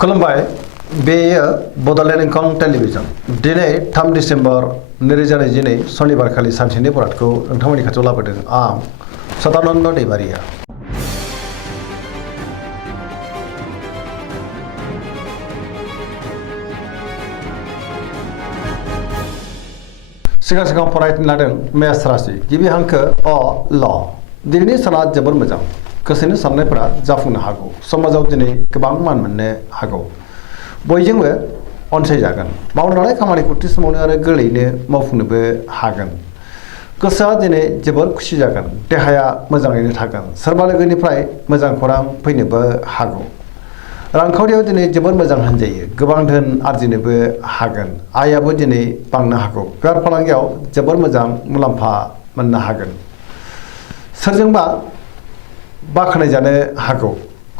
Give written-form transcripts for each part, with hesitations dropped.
खुलुमबाय बेयो बड'लेण्ड इंखं टेलिभिजन दिनै 3 डिसेम्बर 2022 सनिबारखालि सानसेनि बरादखौ नोंथांमोननि खाथियाव लाबोदों आं सदानन्द दैमारिया। सिगां फरायनो लादों मेष राशि गिबि हांखो अ ल दिनैनि साना जोबोर मोजां गोसोनि साननायफोरा जाफुंनो हागौ समाजाव दिनै गोबां मान मोननो हागौ बयजोंबो अनसायजागोन मावनो लानाय खामानिखौ थि समावनो आरो गोरलैयैनो मावफुंनोबो हागोन गोसोआ दिनै जोबोर खुसि जागोन देहाया मोजाङैनो थागोन सोरबा लोगोनिफ्राय मोजां खौरां फैनोबो हागौ रांखावरियाव दिनै जोबोर मोजां होनजायो गोबां धोन आरजिनोबो हागोन आयाबो दिनै बांनो हागौ बेफार फालांगियाव जोबोर मोजां मुलाम्फा मोननो हागोन सोरजोंबा बाख्नायजानो हागौ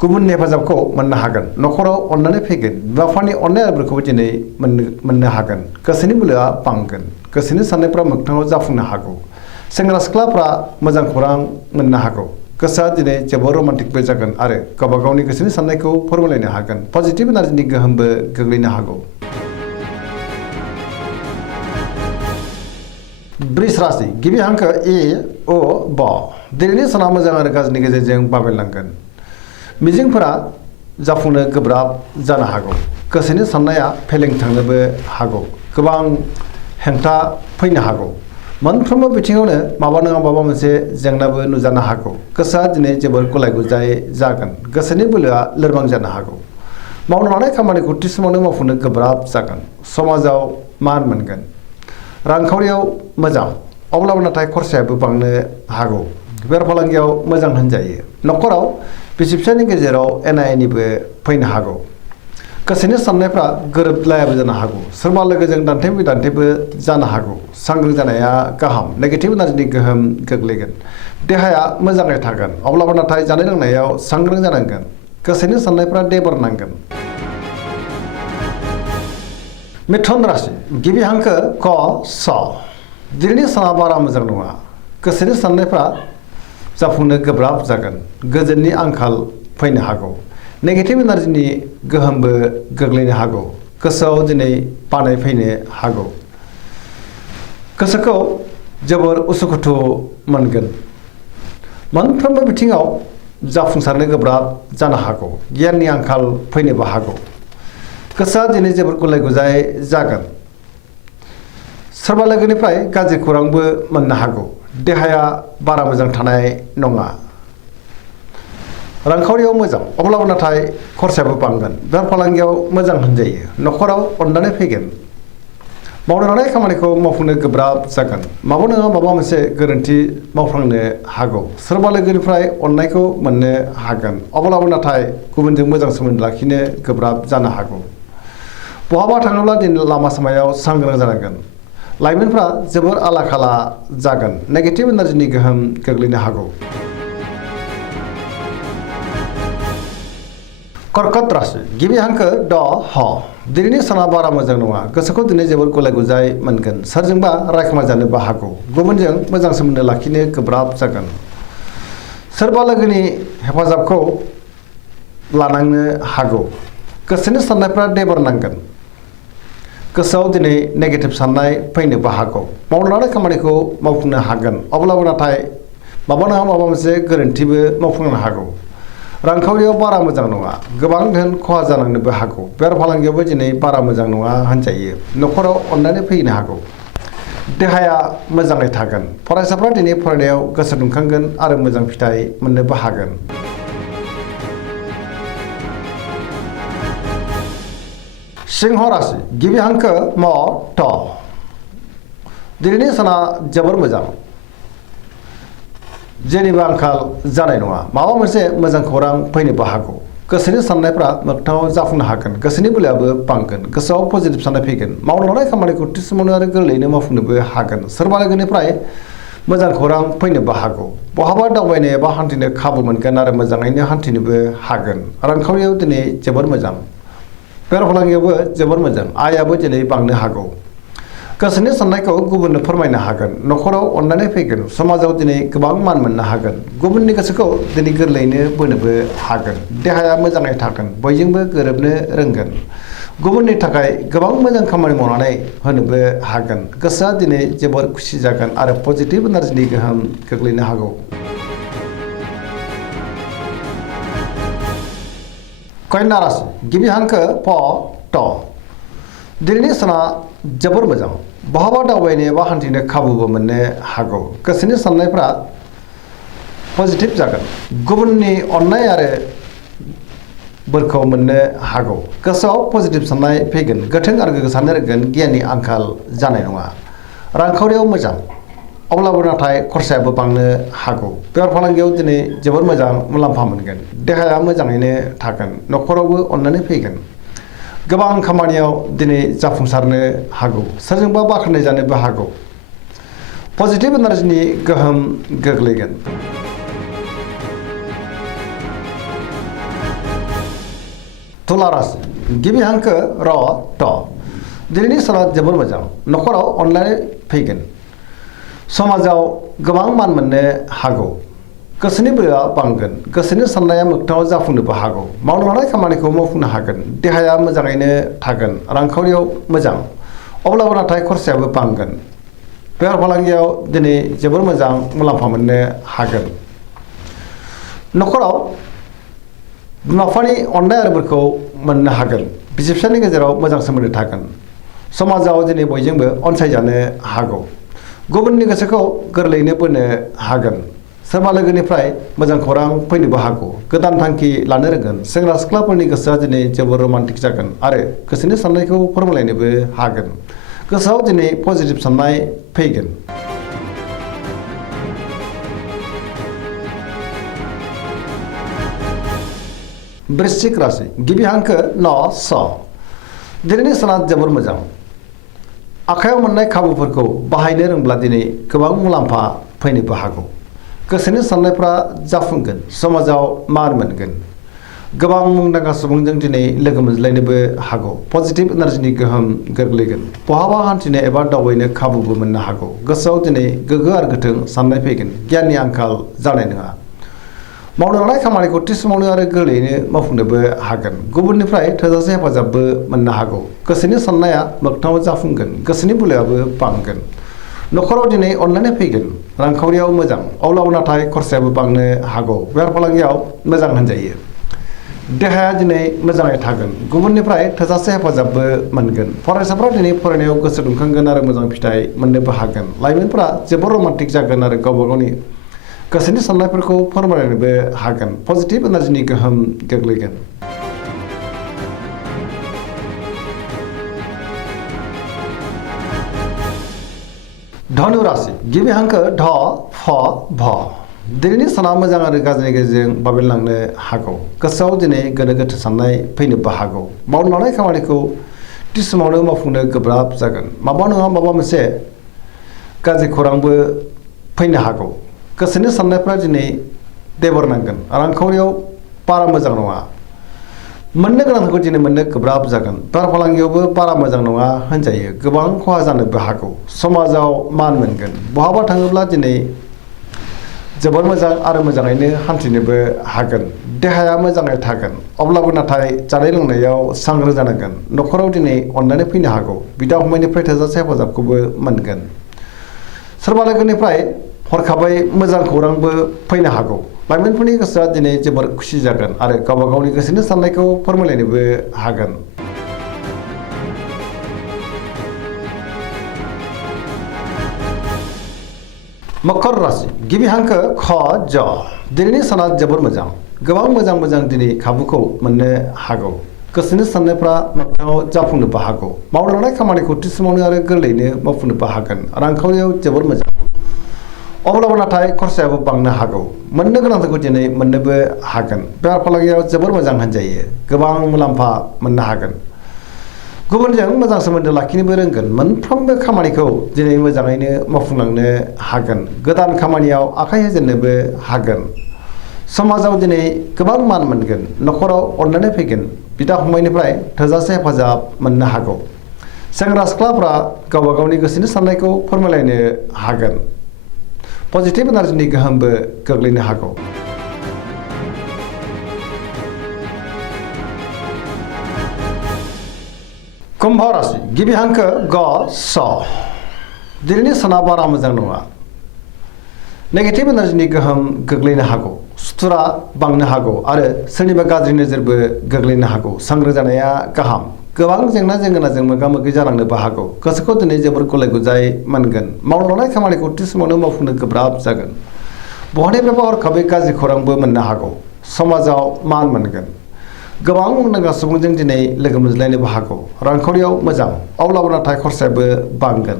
गुबुननि हेफाजाबखौ मोननो हागोन न'खराव अननानै फैगोन बिमा बिफानि अननाय आरोफोरखौबो दिनै मोननो हागोन गोसोनि बोलोआ बांगोन गोसोनि साननायफ्रा मोगथाङाव जाफुंनो हागौ सेंग्रा सिख्लाफ्रा मोजां खौरां मोननो हागौ गोसोआ दिनै जोबोर रमान्टिकबो जागोन आरो गावबा गावनि गोसोनि साननायखौ फोरमायलायनो हागोन पजिटिभ एनार्जिनि गोहोमबो गोग्लैनो हागौ। वृष राशि गिबि हांखो ए अ ब दिनैनि साना मोजां आरो गाज्रिनि गेजेरजों बाबेनलांगोन मिजिंफोरा जाफुंनो गोब्राब जानो हागौ गोसोनि साननाया फेलें थांनोबो हागौ गोबां हेंथा फैनो हागौ मोनफ्रोमबो बिथिङावनो माबा नङा माबा मोनसे जेंनाबो नुजानो हागौ गोसोआ दिनै जोबोर गुलाय गुजाय जागोन गोसोनि बोलोआ लोरबां जानो हागौ मावनो लानाय खामानिखौ थि समावनो मावफुंनो गोब्राब जागोन समाजाव मान मोनगोन रांखावरियाव मोजां अब्लाबो नाथाय खरसायाबो बांनो हागौ बेफार फालांगियाव मोजां होनजायो न'खराव बिसि फिसायनि गेजेराव एना एनिबो फैनो हागौ गोसोनि साननायफ्रा गोरोबलायाबो जानो हागौ सोरबा लोगोजों दान्थे-बिदान्थेबो जानो हागौ सांग्रां जानाया गाहाम नेगेटिभ एनार्जिनि गोहोम गोग्लैगोन देहाया मोजाङै थागोन अब्लाबो नाथाय जानाय लोंनायाव सांग्रां जानांगोन गोसोनि साननायफ्रा देबर नांगोन। मिथुन राशि गिबि हांखो क स दिनैनि साना बारा मोजां नङा गोसोनि साननायफ्रा जाफुंनो गोब्राब जागोन गोजोननि आंखाल फैनो हागौ नेगेटिभ एनार्जिनि गोहोमबो गोग्लैनो हागौ गोसोआव दिनै बानाय फैनो हागौ गोसोखौ जोबोर उसुखुथु मोनगोन मोनफ्रोमबो बिथिङाव जाफुंसारनो गोब्राब जानो हागौ गियाननि आंखाल फैनोबो हागौ गोसोआ दिनै जोबोर गुलाय गुजाय जागोन सोरबा लोगोनिफ्राय गाज्रि खौरांबो मोननो हागौ देहाया बारा मोजां थानाय नङा रांखावरियाव मोजां अब्लाबो नाथाय खरसायाबो बांगोन बेफार फालांगियाव मोजां होनजायो न'खराव अननानै फैगोन मावनो लानाय खामानिखौ मावफुंनो गोब्राब जागोन माबा नङा माबा मोनसे गोरोन्थि मावफ्लांनो हागौ सोरबा लोगोनिफ्राय अननायखौ मोननो हागोन अब्लाबो नाथाय गुबुनजों मोजां सोमोन्दो लाखिनो गोब्राब जानो हागौ बहाबा थाङोब्ला दिनै लामा सामायाव सांग्रां जानांगोन लाइमोनफ्रा जोबोर आला खाला जागोन नेगेटिभ एनार्जिनि गोहोम गोग्लैनो हागौ। कर्कट राशि गिबि हांखो ड ह दिनैनि साना बारा मोजां नङा गोसोखौ दिनै जोबोर गुलाय गुजाय मोनगोन सोरजोंबा रायखोमा जानोबो हागौ गुबुनजों मोजां सोमोन्दो लाखिनो गोब्राब जागोन सोरबा लोगोनि हेफाजाबखौ लानांनो हागौ गोसोनि साननायफ्रा देबर नांगोन गोसोआव दिनै नेगेटिभ साननाय फैनोबो हागौ मावनो लानाय खामानिखौ मावफुंनो हागोन अब्लाबो नाथाय माबा नङा माबा मोनसे गोरोन्थिबो मावफुंनो हागौ रांखावरियाव बारा मोजां नङा गोबां धोन खहा जानांनोबो हागौ बेफार फालांगियावबो दिनै बारा मोजां नङा होनजायो न'खराव अननानै फैनो हागौ देहाया मोजाङै थागोन फरायसाफ्रा दिनै फरायनायाव गोसो दुंखांगोन आरो मोजां फिथाइ मोननोबो हागोन। सिंह राशि गिबि हांखो म ट दिनैनि साना जोबोर मोजां जेनिबो आंखाल जानाय नङा माबा मोनसे मोजां खौरां फैनोबो हागौ गोसोनि साननायफ्रा मोगथाङाव जाफुंनो हागोन गोसोनि बोलोआबो बांगोन गोसोआव पजिटिभ साननाय फैगोन मावनो लानाय खामानिखौ थि समावनो आरो गोरलैयैनो मावफुंनोबो हागोन सोरबा लोगोनिफ्राय मोजां खौरां फैनोबो हागौ बहाबा दावबायनो एबा हान्थिनो खाबु मोनगोन आरो मोजाङैनो हान्थिनोबो हागोन रांखावरियाव दिनै जोबोर मोजां बेफार फालांगियावबो जोबोर मोजां आयाबो दिनै बांनो हागौ गोसोनि साननायखौ गुबुननो फोरमायनो हागोन न'खराव अननानै फैगोन समाजाव दिनै गोबां मान मोननो हागोन गुबुननि गोसोखौ दिनै गोरलैयैनो बोनोबो हागोन देहाया मोजाङै थागोन बयजोंबो गोरोबनो रोंगोन गुबुननि थाखाय गोबां मोजां खामानि मावनानै होनोबो हागोन गोसोआ दिनै जोबोर खुसि जागोन आरो पजिटिभ एनार्जिनि गोहोम गोग्लैनो हागौ। कन्या राशि गिबि हांखो प ट दिनैनि साना जोबोर मोजां बहाबा दावबायनो एबा हान्थिनो खाबुबो मोननो हागौ गोसोनि साननायफ्रा पजिटिभ जागोन गुबुननि अननाय आरो बोरखौ मोननो हागौ गोसोआव पजिटिभ साननाय फैगोन गोथों आरो गोग्गो साननो रोंगोन गियाननि आंखाल जानाय नङा रांखावरियाव मोजां अब्लाबो नाथाय खरसायाबो बांनो हागौ बेफार फालांगियाव दिनै जोबोर मोजां मुलाम्फा मोनगोन देहाया मोजाङैनो थागोन न'खरावबो अननानै फैगोन गोबां खामानियाव दिनै जाफुंसारनो हागौ सोरजोंबा बाख्नाय जानोबो हागौ पजिटिभ एनार्जिनि गोहोम गोग्लैगोन। तुला राशि गिबि हांखो र ट दिनैनि साना जोबोर मोजां न'खराव अनलायनाय फैगोन समाजाव गोबां मान मोननो हागौ गोसोनि बोलोआ बांगोन गोसोनि साननाया मोगथाङाव जाफुंनोबो हागौ मावनो लानाय खामानिखौ मावफुंनो हागोन देहाया मोजाङैनो थागोन रांखावरियाव मोजां अब्लाबो नाथाय खरसायाबो बांगोन बेफार फालांगियाव दिनै जोबोर मोजां मुलाम्फा मोननो हागोन न'खराव बिमा बिफानि अननाय आरो बोरखौ मोननो हागोन बिसि फिसायनि गेजेराव मोजां सोमोन्दो थागोन समाजाव दिनै बयजोंबो अनसायजानो हागौ गुबुननि गोसोखौ गोरलैयैनो बोनो हागोन सोरबा लोगोनिफ्राय मोजां खौरां फैनोबो हागौ गोदान थांखि लानो रोंगोन सेंग्रा सिख्लाफोरनि गोसोआ दिनै जोबोर रमान्टिक जागोन आरो गोसोनि साननायखौ फोरमायलायनोबो हागोन गोसोआव दिनै पजिटिभ साननाय फैगोन। वृश्चिक राशि गिबि हांखो न स दिनैनि साना जोबोर मोजां आखायाव मोननाय खाबुफोरखौ बाहायनो रोंब्ला दिनै गोबां मुलाम्फा फैनोबो हागौ गोसोनि साननायफ्रा जाफुंगोन समाजाव मान मोनगोन गोबां मुंदांखा सुबुंजों दिनै लोगो मोनज्लायनोबो हागौ पजिटिभ एनार्जिनि गोहोम गोग्लैगोन बहाबा हान्थिनो एबा दावबायनो खाबुबो मोननो हागौ गोसोआव दिनै गोग्गो आरो गोथों साननाय फैगोन गियाननि आंखाल जानाय नङा मावनो लानाय खामानिखौ थि समावनो आरो गोरलैयैनो मावफुंनोबो हागोन गुबुननिफ्राय थोजासे हेफाजाबबो मोननो हागौ गोसोनि साननाया मोगथाङाव जाफुंगोन गोसोनि बोलोआबो बांगोन न'खराव दिनै अननानै फैगोन रांखावरियाव मोजां अब्लाबो नाथाय खरसायाबो बांनो हागौ बेफार फालांगियाव मोजां होनजायो देहाया दिनै मोजाङै थागोन गुबुननिफ्राय थोजासे हेफाजाबबो मोनगोन फरायसाफ्रा दिनै फरायनायाव गोसो दुंखांगोन आरो मोजां फिथाइ मोननोबो हागोन लाइमोनफोरा जोबोर रमान्टिक जागोन आरो गावबा गावनि गोसोनि साननायफोरखौ फोरमायनोबो हागोन पजिटिभ एनार्जिनि गोहोम गोग्लैगोन। धनु राशि गिबि हांखो ध फ भ दिनैनि साना मोजां आरो गाज्रिनि गेजेरजों बाबेनलांनो हागौ गोसोआव दिनै गोनो गोथो साननाय फैनोबो हागौ मावनो लानाय खामानिखौ थि समावनो मावफुंनो गोब्राब जागोन माबा नङा माबा मोनसे गाज्रि खौरांबो फैनो हागौ गोसोनि साननायफ्रा दिनै देबर नांगोन रांखावरियाव बारा मोजां नङा मोननो गोनांखौ दिनै मोननो गोब्राब जागोन बेफार फालांगियावबो बारा मोजां नङा होनजायो गोबां खहा जानोबो हागौ समाजाव मान मोनगोन बहाबा थाङोब्ला दिनै जोबोर मोजां आरो मोजाङैनो हान्थिनोबो हागोन देहाया मोजाङै थागोन अब्लाबो नाथाय जानाय लोंनायाव सांग्रां जानांगोन न'खराव दिनै अननानै फैनो हागौ बिदा फंबायनिफ्राय थोजासे हेफाजाबखौबो मोनगोन सोरबा लोगोनिफ्राय हरखाबै मोजां खौरांबो फैनो हागौ लाइमोनफोरनि गोसोआ दिनै जोबोर खुसि जागोन आरो गावबा गावनि गोसोनि साननायखौ फोरमायलायनोबो हागोन। मकर राशि गिबि हांखो ख ज दिनैनि साना जोबोर मोजां गोबां मोजां दिनै खाबुखौ मोननो हागौ गोसोनि साननायफ्रा मोगथाङाव जाफुंनोबो हागौ मावनो लानाय खामानिखौ थि समावनो आरो गोरलैयैनो मावफुंनोबो हागोन रांखावरियाव जोबोर मोजां अब्लाबो नाथाय खरसायाबो बांनो हागौ मोननो गोनांखौ दिनै मोननोबो हागोन बेफार फालांगियाव जोबोर मोजां होनजायो गोबां मुलाम्फा मोननो हागोन गुबुनजों मोजां सोमोन्दो लाखिनोबो रोंगोन मोनफ्रोमबो खामानिखौ दिनै मोजाङैनो मावफुंलांनो हागोन गोदान खामानियाव आखाइ होजेननोबो हागोन समाजाव दिनै गोबां मान मोनगोन न'खराव अननानै फैगोन बिदा फंबायनिफ्राय थोजासे हेफाजाब मोननो हागौ सेंग्रा सिख्लाफ्रा गावबा गावनि गोसोनि साननायखौ फोरमायलायनो हागोन पजिटिभ एनार्जिनि गोहोमबो गोग्लैनो हागौ। कुम्भ राशि गिबि हांखो ग स दिनैनि साना बारा मोजां नङा नेगेटिभ एनार्जिनि गोहोम गोग्लैनो हागौ सुथुरा बांनो हागौ आरो सोरनिबा गाज्रि नोजोरबो गोग्लैनो हागौ सांग्रां जानाया गाहाम गोबां जेंना जेंगोनाजों मोगा मोगि जानांनोबो हागौ गोसोखौ दिनै जोबोर गुलाय गुजाय मोनगोन मावनो लानाय खामानिखौ थि समावनो मावफुंनो गोब्राब जागोन बहानिफ्रायबा हरखाबै गाज्रि खौरांबो मोननो हागौ समाजाव मान मोनगोन गोबां मुंदांखा सुबुंजों दिनै लोगो मोनज्लायनोबो हागौ रांखावरियाव मोजां अब्लाबो नाथाय खरसायाबो बांगोन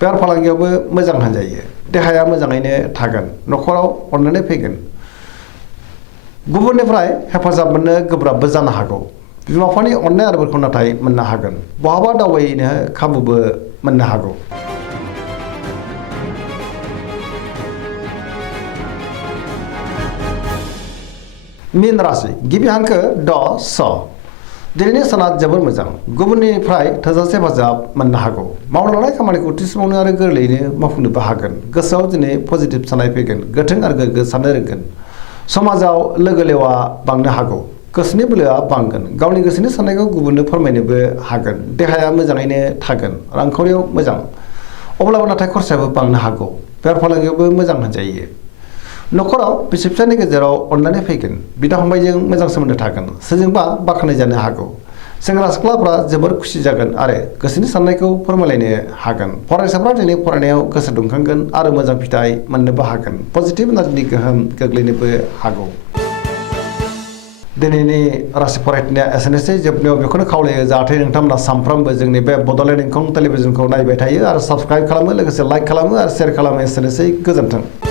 बेफार फालांगियावबो मोजां होनजायो देहाया मोजाङैनो थागोन न'खराव अननानै फैगोन गुबुननिफ्राय हेफाजाब मोननो गोब्राबबो जानो हागौ बिमा बिफानि अननाय आरो बोरखौ नाथाय मोननो हागोन बहाबा दावबायनो खाबुबो मोननो हागौ। मीन राशि गिबि हांखो ड स दिनैनि साना जोबोर मोजां गुबुननिफ्राय थोजासे हेफाजाब मोननो हागौ मावनो लानाय खामानिखौ थि समावनो आरो गोरलैयैनो मावफुंनोबो हागोन गोसोआव दिनै पजिटिभ साननाय फैगोन गोथों आरो गोग्गो साननो रोंगोन समाजाव लोगो लेवा बांनो हागौ गोसोनि बोलोआ बांगोन गावनि गोसोनि साननायखौ गुबुननो फोरमायनोबो हागोन देहाया मोजाङैनो थागोन रांखावरियाव मोजां अब्लाबो नाथाय खरसायाबो बांनो हागौ बेफार फालांगियावबो मोजां होनजायो न'खराव बिसि फिसायनि गेजेराव अननानै फैगोन बिदा फंबायजों मोजां सोमोन्दो थागोन सोरजोंबा बाख्नाय जानो हागौ सेंग्रा सिख्लाफ्रा जोबोर खुसि जागोन आरो गोसोनि साननायखौ फोरमायलायनो हागोन फरायसाफ्रा दिनै फरायनायाव गोसो दुंखांगोन आरो मोजां फिथाइ मोननोबो हागोन पजिटिभ एनार्जिनि गोहोम गोग्लैनोबो हागौ। दिनैनि राशि फरायनाया एसेनोसै जोबनायाव बेखौनो खावलायो जाहाथे नोंथांमोना सानफ्रामबो जोंनि बे बड'लेण्ड इंखं टेलिभिजनखौ नायबाय थायो आरो साबस्क्राइब खालामो लोगोसे लाइक खालामो आरो शेयार खालामो एसेनोसै गोजोन्थों।